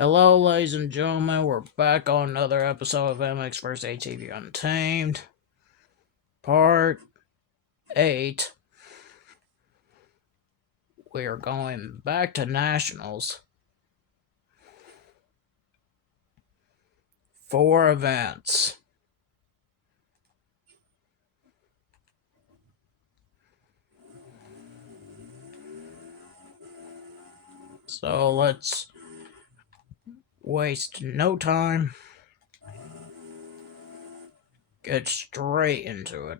Hello, ladies and gentlemen. We're back on another episode of MX vs. ATV Untamed, Part 8. We are going back to Nationals. 4 events. So let's waste no time. Get straight into it.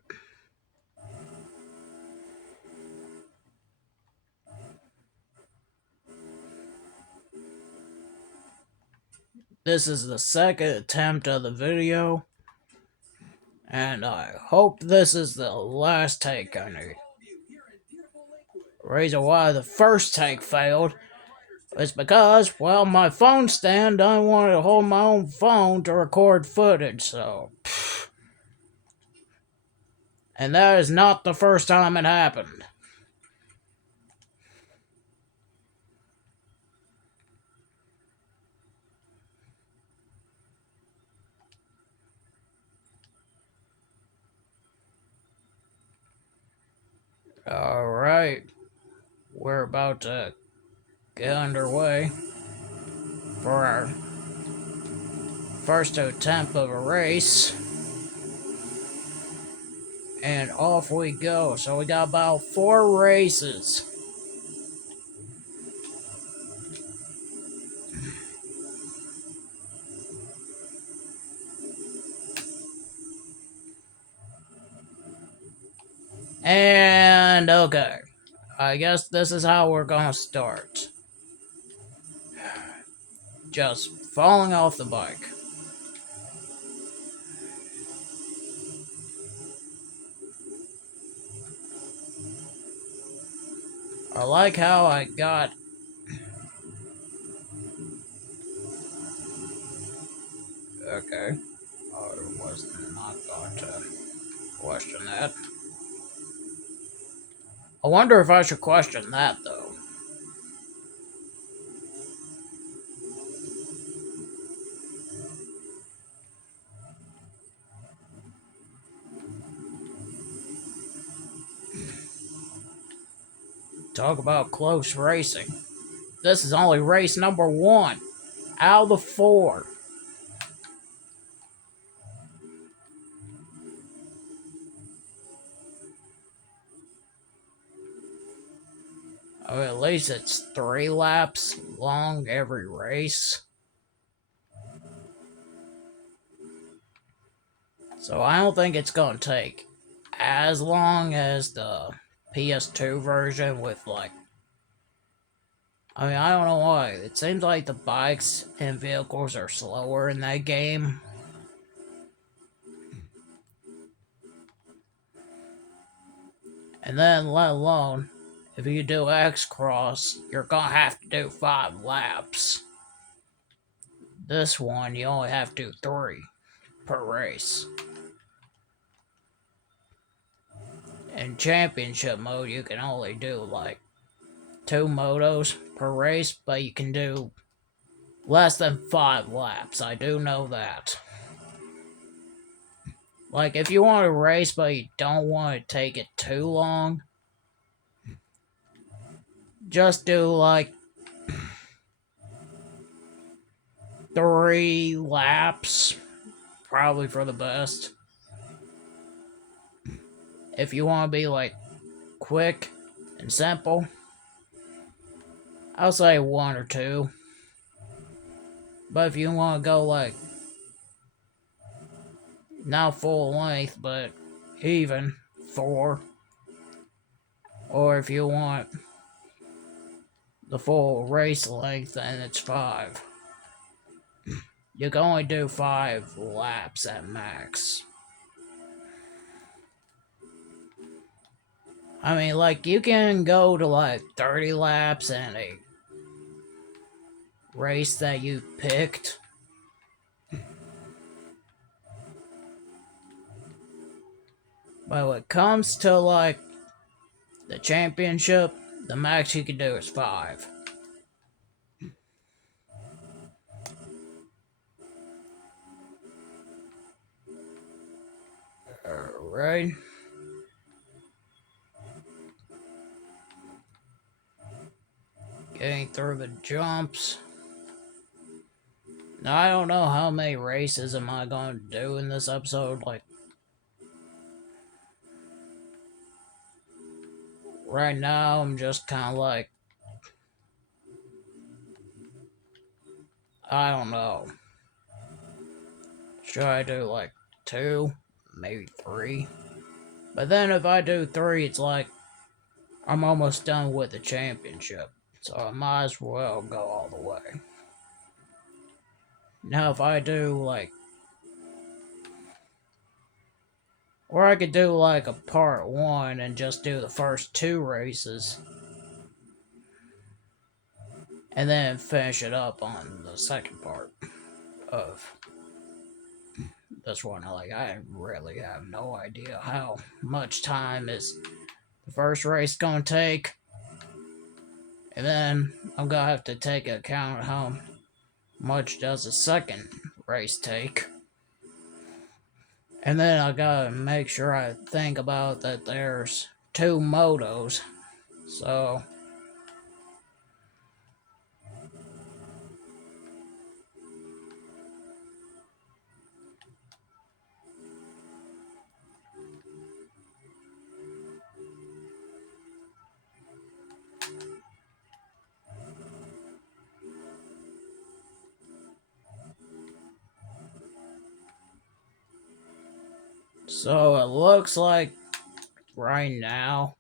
This is the second attempt of the video, and I hope this is the last take I need. The reason why the first take failed is because, well, my phone stand, I wanted to hold my own phone to record footage, so. And that is not the first time it happened. Alright, we're about to get underway for our first attempt of a race. And off we go. So we got about 4 races. And okay, I guess this is how we're gonna start. Just falling off the bike. I like how I got... Okay. I was not going to question that. I wonder if I should question that, though. Talk about close racing. This is only race number 1 out of the 4. I mean, at least it's 3 laps long every race. So I don't think it's going to take as long as the PS2 version with, like... I mean, I don't know why. It seems like the bikes and vehicles are slower in that game. And then, let alone, if you do X-Cross, you're gonna have to do 5 laps. This one, you only have to do 3 per race. In championship mode, you can only do like 2 motos per race, but you can do less than 5 laps. I do know that. Like, if you want to race but you don't want to take it too long, just do like 3 laps, probably for the best. If you want to be like quick and simple, I'll say 1 or 2. But if you want to go like, not full length, but even 4. Or if you want the full race length, then it's 5. You can only do 5 laps at max. I mean, like, you can go to like 30 laps in a race that you picked. But when it comes to like the championship, the max you can do is 5. right? Getting through the jumps. Now, I don't know how many races am I going to do in this episode. Like, right now, I'm just kind of like, I don't know. Should I do like 2? Maybe 3? But then if I do 3, it's like, I'm almost done with the championship. So I might as well go all the way. Now, if I do like, or I could do like a part 1 and just do the first 2 races. And then finish it up on the second part of this one. Like, I really have no idea how much time is the first race gonna take. And then I'm gonna have to take account how much does the second race take. And then I gotta make sure I think about that there's 2 motos. So it looks like right now.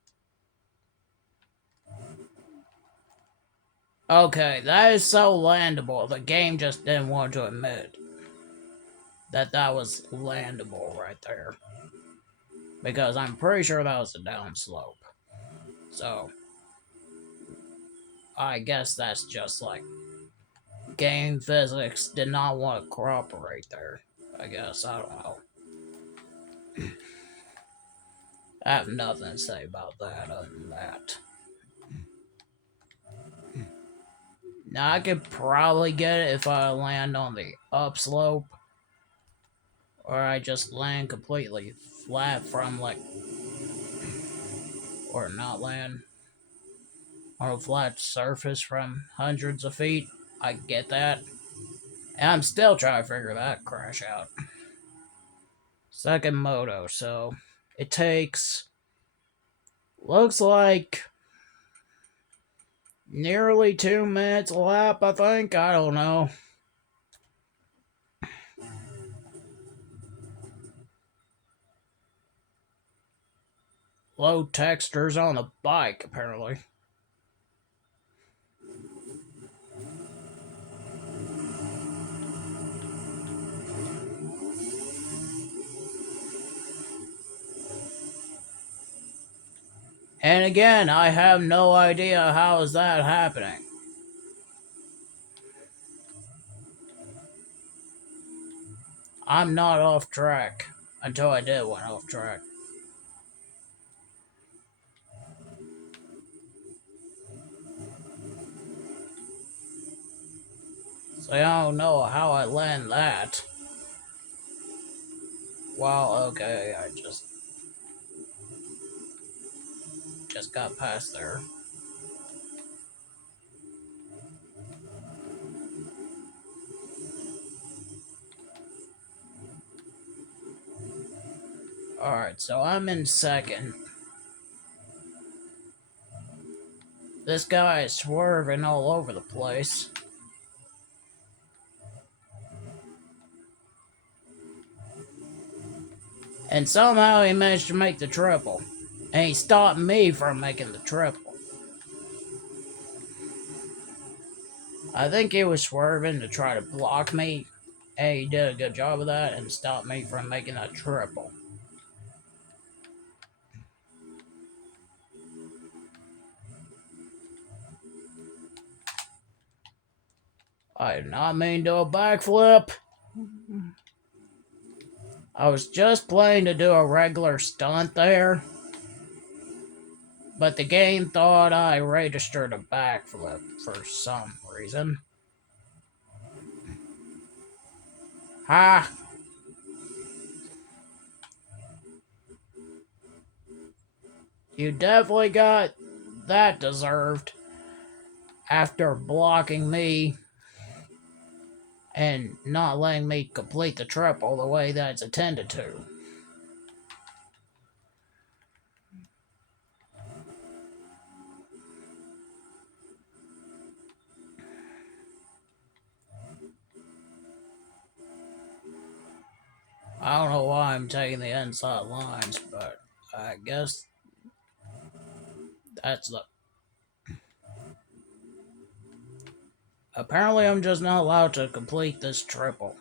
Okay, that is so landable. The game just didn't want to admit that that was landable right there. Because I'm pretty sure that was a downslope. So, I guess that's just like game physics did not want to cooperate there. I guess, I don't know. I have nothing to say about that other than that. Now, I could probably get it if I land on the upslope. Or I just land completely flat from like, or not land on a flat surface from hundreds of feet. I get that. And I'm still trying to figure that crash out. Second moto, so it takes, looks like nearly 2 minutes a lap, I think. I don't know. Low textures on the bike, apparently. And again, I have no idea how is that happening. I'm not off track until I did went off track. So I don't know how I land that. Well, okay, I just got past there. Alright, so I'm in second. This guy is swerving all over the place. And somehow he managed to make the triple. And he stopped me from making the triple. I think he was swerving to try to block me. And he did a good job of that and stopped me from making a triple. I did not mean to do a backflip. I was just playing to do a regular stunt there. But the game thought I registered a backflip for some reason. Ha! You definitely got that deserved after blocking me and not letting me complete the triple the way that it's intended to. I don't know why I'm taking the inside lines, but I guess that's the... Apparently I'm just not allowed to complete this triple.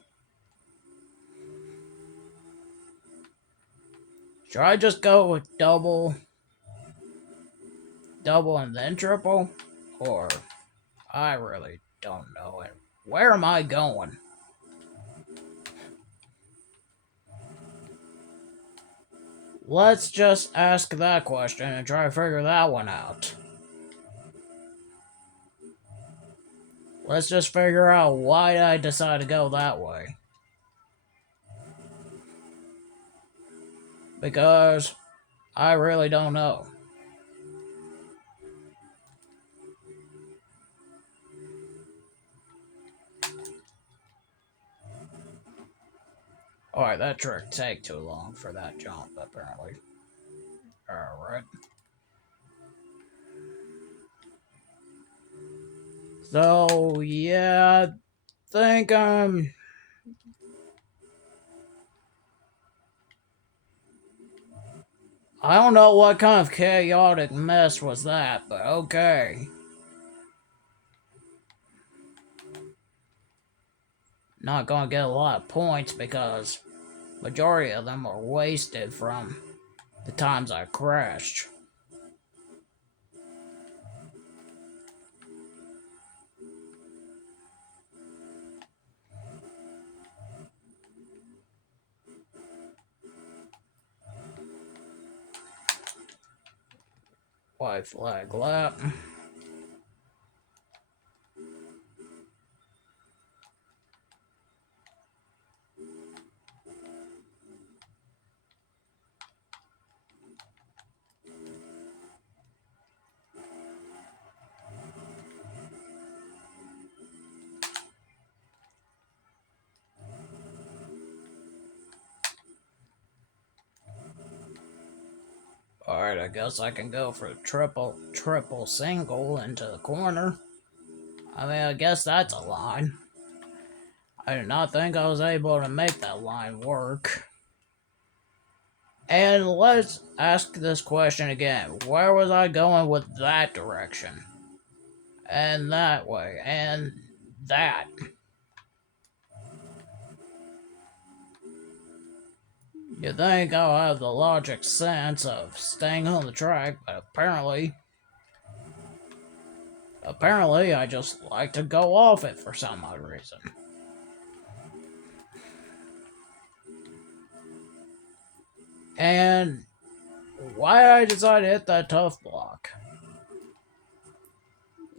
Should I just go with double and then triple? Or I really don't know it. Where am I going? Let's just ask that question and try to figure that one out. Let's just figure out why I decided to go that way. Because I really don't know. Alright, that trick take too long for that jump, apparently. Alright. So, yeah, I think I don't know what kind of chaotic mess was that, but okay. Not gonna get a lot of points because majority of them are wasted from the times I crashed. White flag lap. Alright, I guess I can go for a triple single into the corner. I mean, I guess that's a line. I did not think I was able to make that line work. And let's ask this question again. Where was I going with that direction? And that way, and that. You think I'll have the logic sense of staying on the track, but apparently I just like to go off it for some odd reason. And why I decided to hit that tough block?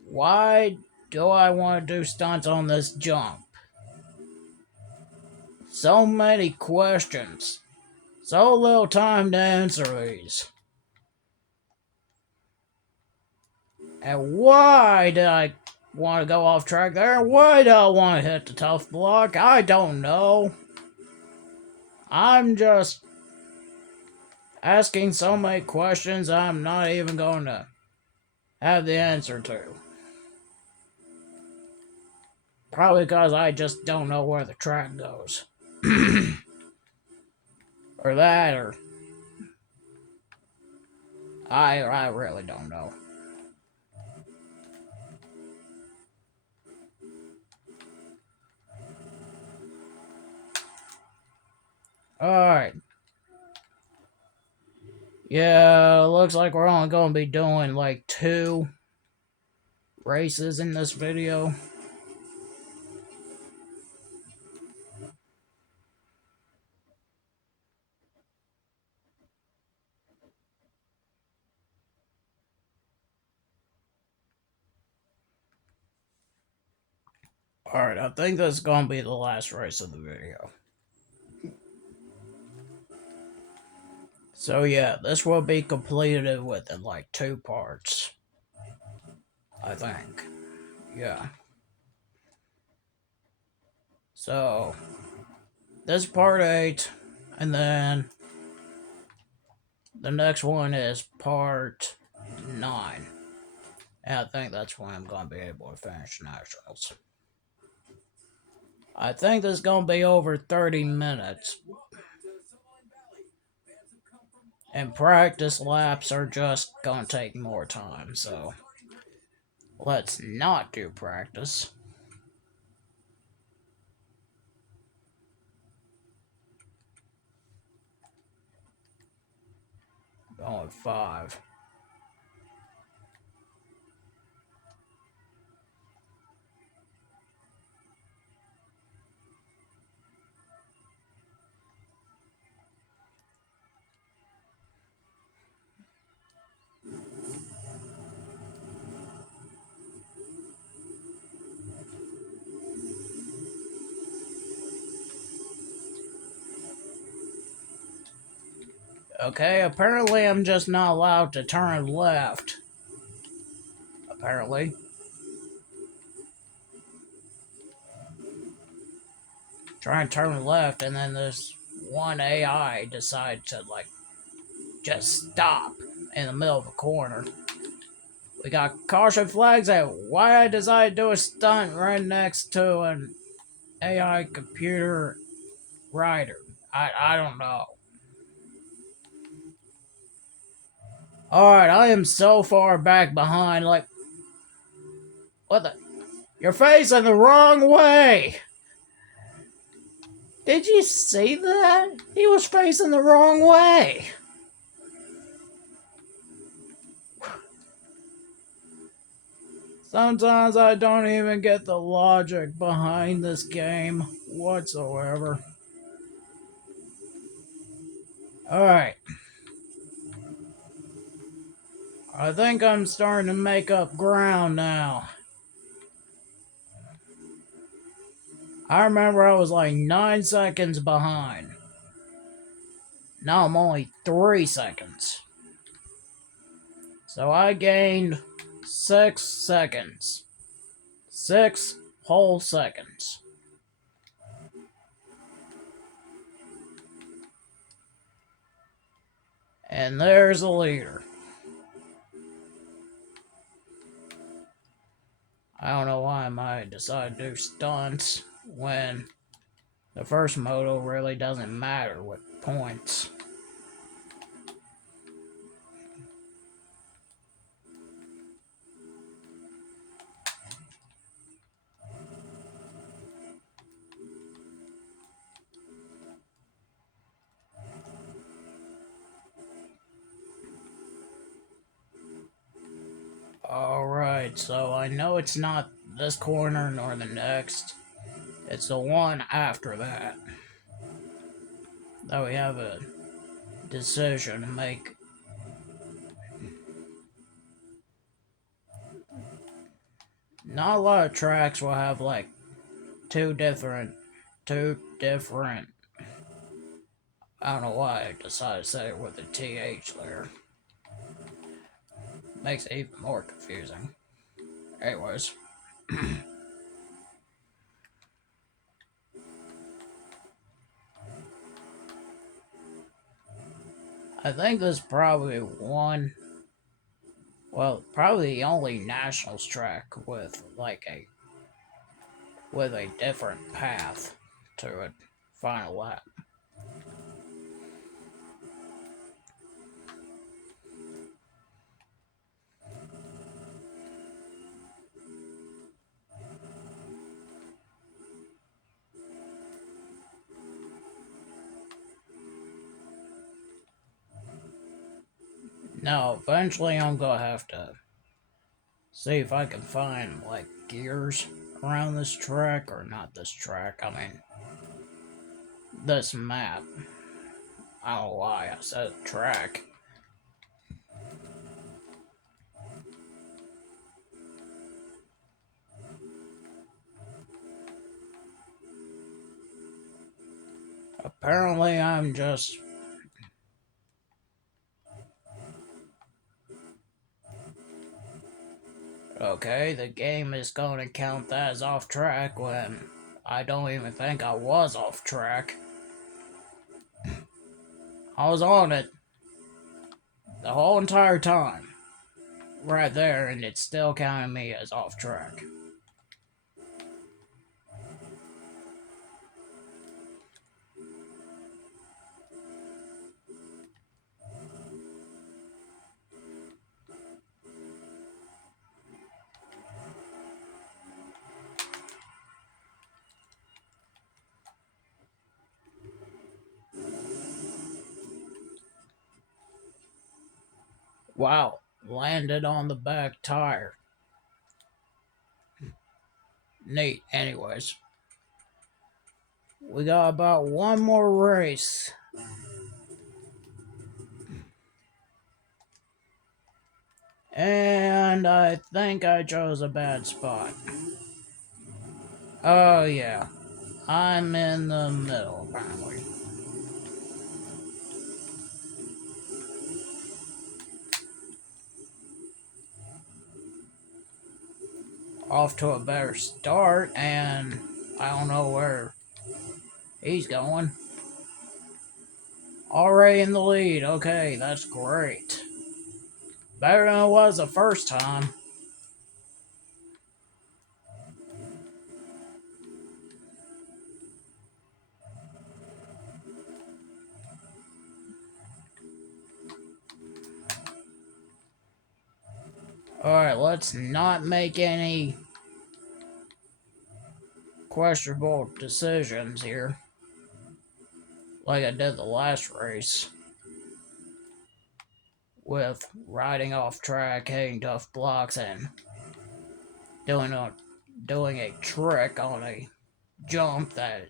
Why do I want to do stunts on this jump? So many questions. So little time to answer these. And why did I want to go off track there? Why do I want to hit the tough block? I don't know. I'm just asking so many questions I'm not even going to have the answer to. Probably because I just don't know where the track goes. Or that, or... I really don't know. Alright. Yeah, looks like we're only going to be doing like 2 races in this video. Alright, I think this is going to be the last race of the video. So yeah, this will be completed within like 2 parts, I think. Yeah. So this is part 8, and then the next one is part 9. And I think that's when I'm gonna be able to finish nationals. I think this is gonna be over 30 minutes. And practice laps are just gonna take more time, so let's not do practice. Going 5. Okay, apparently I'm just not allowed to turn left. Apparently. Try and turn left, and then this one AI decides to, like, just stop in the middle of a corner. We got caution flags at why I decided to do a stunt right next to an AI computer rider. I don't know. Alright, I am so far back behind, like, what the? You're facing the wrong way! Did you see that? He was facing the wrong way! Sometimes I don't even get the logic behind this game whatsoever. Alright. I think I'm starting to make up ground now. I remember I was like 9 seconds behind. Now I'm only 3 seconds. So I gained 6 seconds. 6 whole seconds. And there's the leader. I don't know why I might decide to do stunts when the first moto really doesn't matter with points. Alright, so I know it's not this corner nor the next. It's the one after that. That we have a decision to make. Not a lot of tracks will have like two different. I don't know why I decided to say it with a TH there. Makes it even more confusing. Anyways. I think this is probably probably the only nationals track with a different path to a final lap. Now, eventually I'm gonna have to see if I can find, like, gears around this track, or not this track, I mean, this map. I don't know why I said track. Apparently I'm just Okay, the game is going to count that as off track when I don't even think I was off track. I was on it the whole entire time. Right there, and it's still counting me as off track. Wow, landed on the back tire. Neat. Anyways, we got about one more race. And I think I chose a bad spot. Oh yeah, I'm in the middle apparently. Off to a better start, and I don't know where he's going. Already in the lead. Okay, that's great. Better than it was the first time. Alright, let's not make any questionable decisions here. Like I did the last race. With riding off track, hitting tough blocks, and doing a trick on a jump that...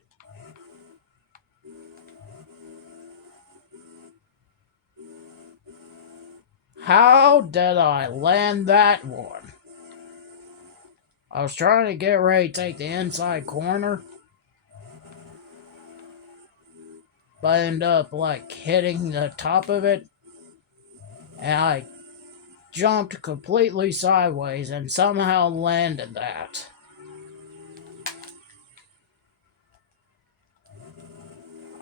How did I land that one? I was trying to get ready to take the inside corner, but I ended up like hitting the top of it, and I jumped completely sideways and somehow landed that.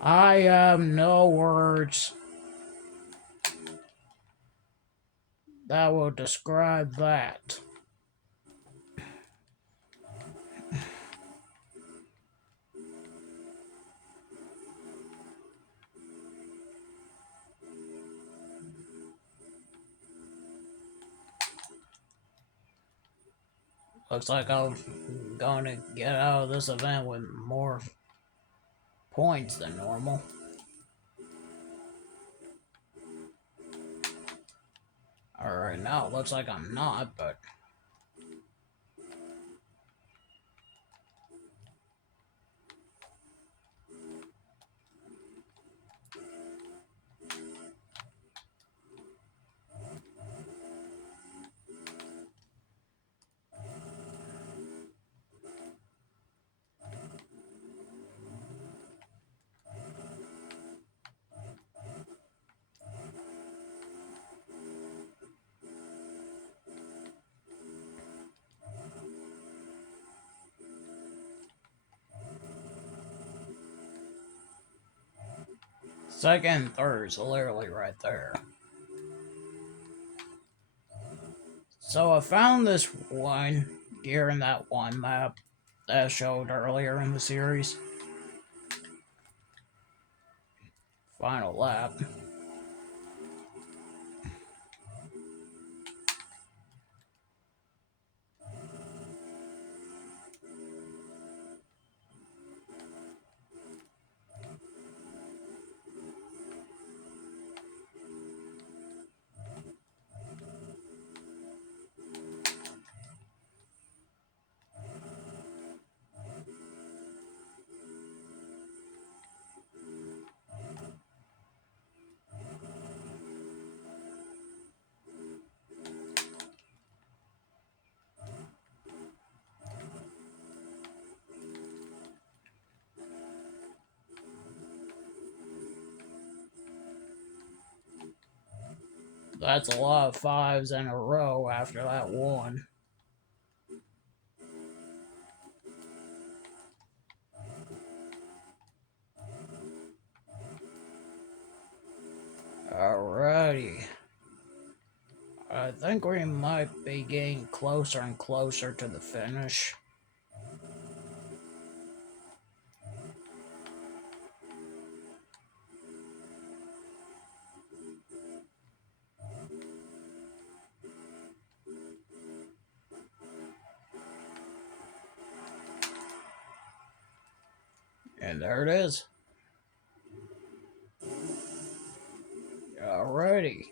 I have no words that will describe that. Looks like I'm going to get out of this event with more points than normal. Alright, now it looks like I'm not, but... Second and third is literally right there. So I found this one gear in that one map that I showed earlier in the series. Final lap. That's a lot of fives in a row after that one. think we might be getting closer and closer to the finish. And there it is. Alrighty.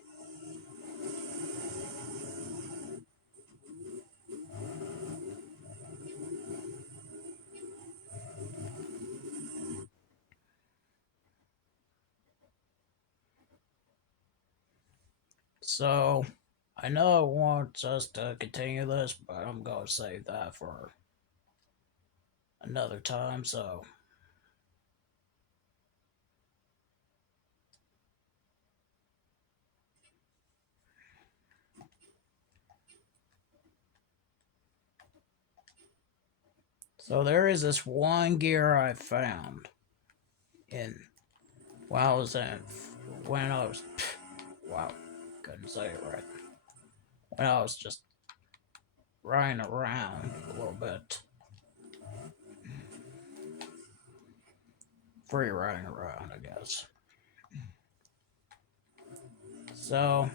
So, I know it wants us to continue this, but I'm going to save that for another time, so. So there is this one gear I found in, wow, couldn't say it right. When I was just riding around a little bit. Free riding around, I guess. So,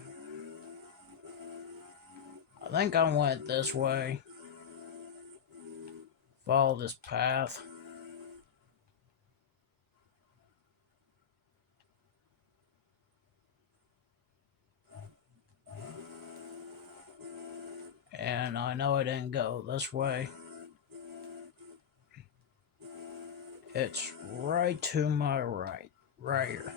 I think I went this way. Follow this path. And I know I didn't go this way. It's right to my right. Right here.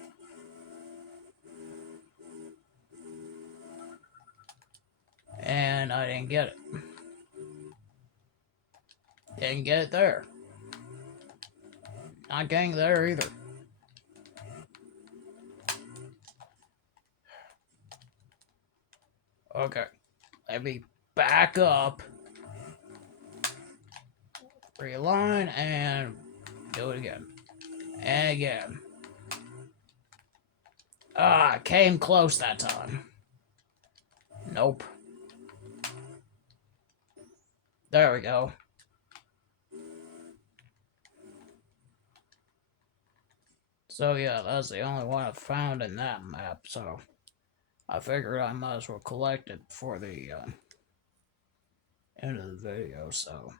And I didn't get it. Didn't get it there. Not getting there either. Okay. Let me back up. Realign and do it again. And again. Ah, came close that time. Nope. There we go. So yeah, that's the only one I found in that map, so I figured I might as well collect it before the end of the video, so.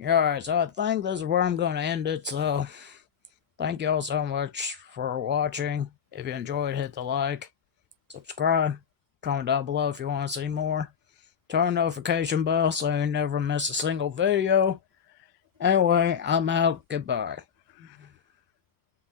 Yeah, alright, so I think this is where I'm going to end it, so thank you all so much for watching. If you enjoyed, hit the like, subscribe, comment down below if you want to see more. Turn notification bell so you never miss a single video. Anyway, I'm out. Goodbye.